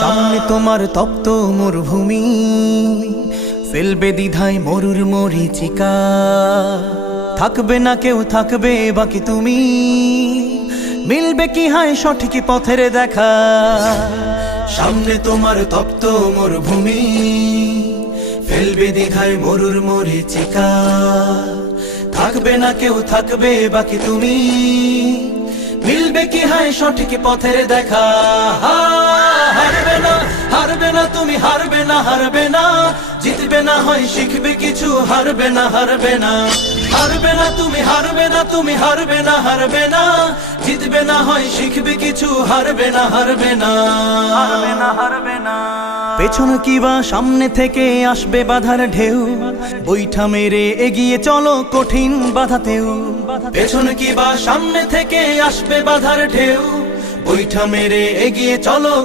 সামনে তোমার তপ্ত মরুভূমি, ফেলবে দ্বিধায় মরুর মরীচিকা। থাকবে না কেউ, থাকবে বাকি তুমি, মিলবে কি হায় সঠিক পথের দেখা। সামনে তোমার তপ্ত মরুভূমি, ফেলবে দ্বিধায় মরুর মরীচিকা। থাকবে না কেউ, থাকবে বাকি তুমি, মিলবে কি হায় সঠিক পথের দেখা। হারবে না, হারবে না তুমি, হারবে না, হারবে না। জিতবে না হয় শিখবে কিছু, হারবে না, হারবে না। হারবে না তুমি, হারবে না তুমি, হারবে না, হারবে না। জিতবে না হয় শিখবে কিছু, হারবে না, হারবে না, হারবে না, হারবে না। পেছন কিবা সামনে থেকে আসবে বাধার ঢেউ, বৈঠা মেরে এগিয়ে চলো কঠিন বাধাতেও। পেছন কিবা সামনে থেকে আসবে বাধার ঢেউ, বৈঠা মেরে এগিয়ে চলো